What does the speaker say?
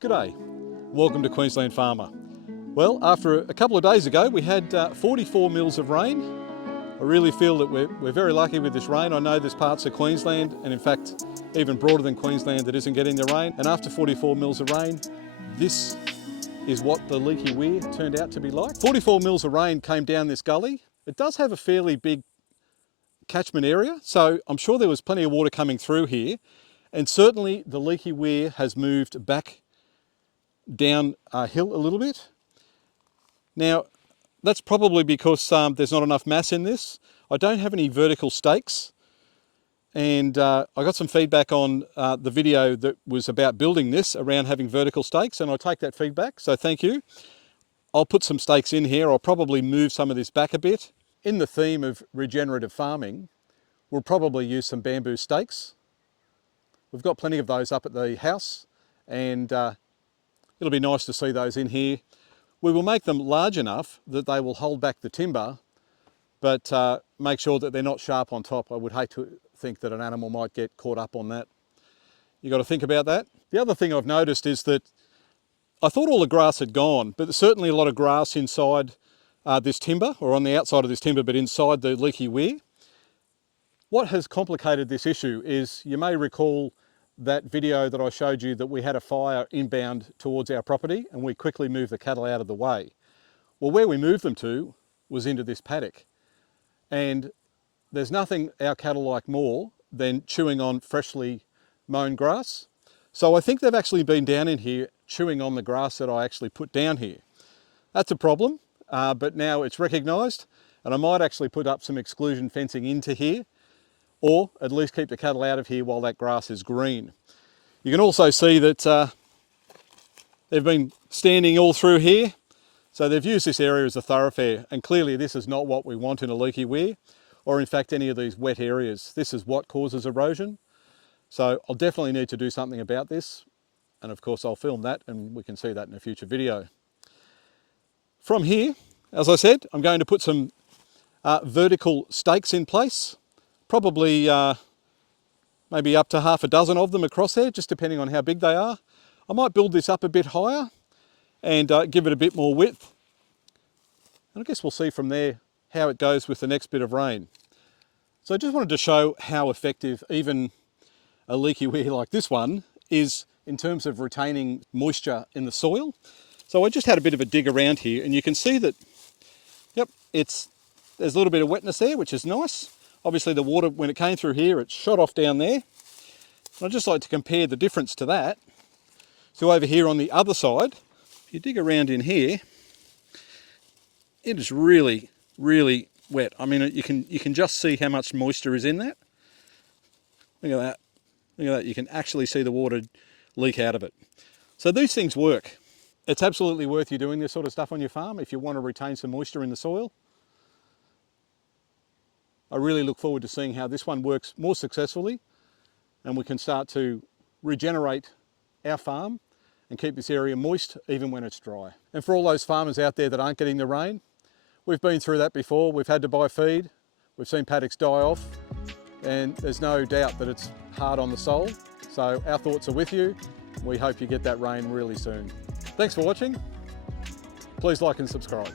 G'day, welcome to Queensland Farmer. Well, after a couple of days ago we had 44 mils of rain. I really feel that we're very lucky with this rain. I know there's parts of Queensland, and in fact even broader than Queensland, that isn't getting the rain. And after 44 mils of rain, this is what the Leaky Weir turned out to be like. 44 mils of rain came down this gully. It does have a fairly big catchment area, so I'm sure there was plenty of water coming through here. And certainly the Leaky Weir has moved back down a hill a little bit. Now, that's probably because there's not enough mass in this. I don't have any vertical stakes, and I got some feedback on the video that was about building this around having vertical stakes, and I take that feedback, so thank you. I'll put some stakes in here. I'll probably move some of this back a bit. In the theme of regenerative farming, we'll probably use some bamboo stakes. We've got plenty of those up at the house, and it'll be nice to see those in here. We will make them large enough that they will hold back the timber, but make sure that they're not sharp on top. I would hate to think that an animal might get caught up on that. You've got to think about that. The other thing I've noticed is that I thought all the grass had gone, but there's certainly a lot of grass inside this timber, or on the outside of this timber, but inside the Leaky Weir. What has complicated this issue is, you may recall that video that I showed you that we had a fire inbound towards our property and we quickly moved the cattle out of the way. Well, where we moved them to was into this paddock, and there's nothing our cattle like more than chewing on freshly mown grass. So I think they've actually been down in here chewing on the grass that I actually put down here. That's a problem, but now it's recognised, and I might actually put up some exclusion fencing into here, or at least keep the cattle out of here while that grass is green. You can also see that they've been standing all through here, so they've used this area as a thoroughfare, and clearly this is not what we want in a Leaky Weir, or in fact any of these wet areas. This is what causes erosion, so I'll definitely need to do something about this, and of course I'll film that and we can see that in a future video. From here, as I said, I'm going to put some vertical stakes in place. Probably maybe up to half a dozen of them across there, just depending on how big they are. I might build this up a bit higher and give it a bit more width. And I guess we'll see from there how it goes with the next bit of rain. So I just wanted to show how effective even a Leaky Weir like this one is in terms of retaining moisture in the soil. So I just had a bit of a dig around here, and you can see that, yep, there's a little bit of wetness there, which is nice. Obviously the water, when it came through here, it shot off down there. And I'd just like to compare the difference to that. So over here on the other side, if you dig around in here, it is really, really wet. I mean, you can just see how much moisture is in that. Look at that. Look at that. You can actually see the water leak out of it. So these things work. It's absolutely worth you doing this sort of stuff on your farm if you want to retain some moisture in the soil. I really look forward to seeing how this one works more successfully, and we can start to regenerate our farm and keep this area moist even when it's dry. And for all those farmers out there that aren't getting the rain, we've been through that before. We've had to buy feed, we've seen paddocks die off, and there's no doubt that it's hard on the soul. So our thoughts are with you. We hope you get that rain really soon. Thanks for watching. Please like and subscribe.